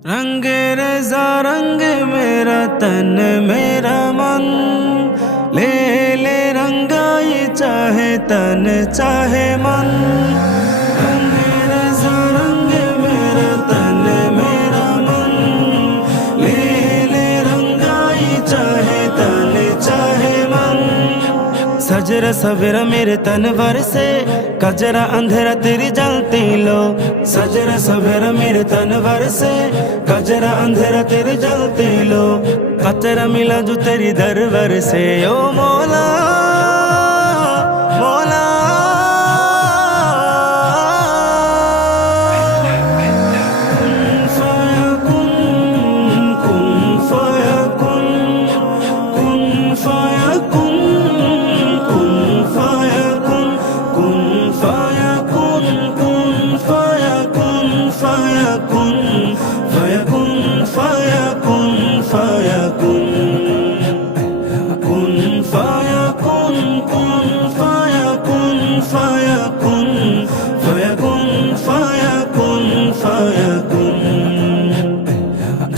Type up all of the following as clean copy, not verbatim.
रंग रज़ा रंग मेरा तन मेरा मन, ले ले रंगाई चाहे तन चाहे मन। रंग रज़ा रंग मेरा तन मेरा मन, ले ले रंगाई चाहे तन चाहे मन। सजरा सवेरा मेरे तन भर से, कजरा अंधेरा तेरी जलती लो। सजरा सवेरा मेरे तन भर से, कजरा अंधेरा तेरी जलती लो। कचरा मिला जो तेरी दरबार से, ओ मौला मौला।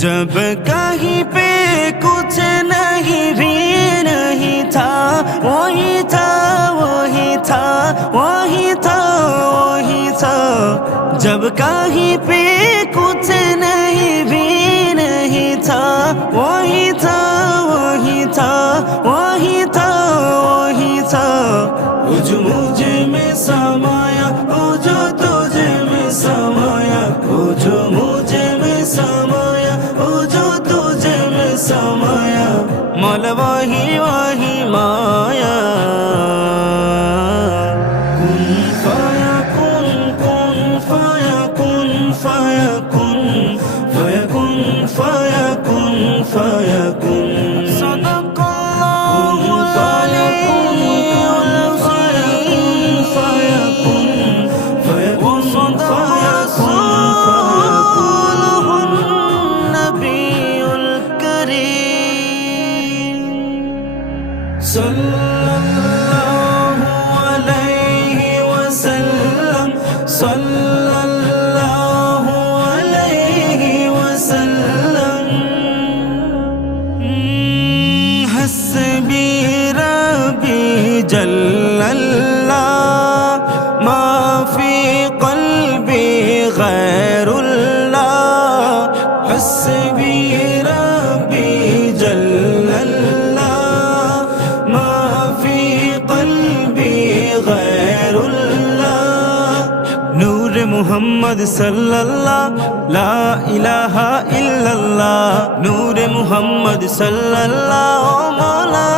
जब कहीं पे कुछ नहीं भी नहीं था, वही था वही था वही था वही था। जब कहीं पे कुछ नहीं भी नहीं था, वही था वही था वही था वही था। वो जो मुझे में समाया, वो जो तुझे में समाया, वो जो मुझे में समाया, वो जो तुझे में समाया। मौला वही वही माया। कुन फाया कुन, कुन फाया कुन, फाया कुन, फाया कुन, फाया कुन, फाया कुन। सल्लल्लाहु अलैहि वसल्लम, सल्लल्लाहु अलैहि वसल्लम। हस्बी रब्बी जल्लल्लाह, मा फी क़ल्बी गैरुल्लाह। हस्बी रब्बी जल्लल्लाह, मुहम्मद सल्लल्लाह, ला इलाहा इल्लल्लाह। नूर मुहम्मद सल्लल्लाह, ओ मौला।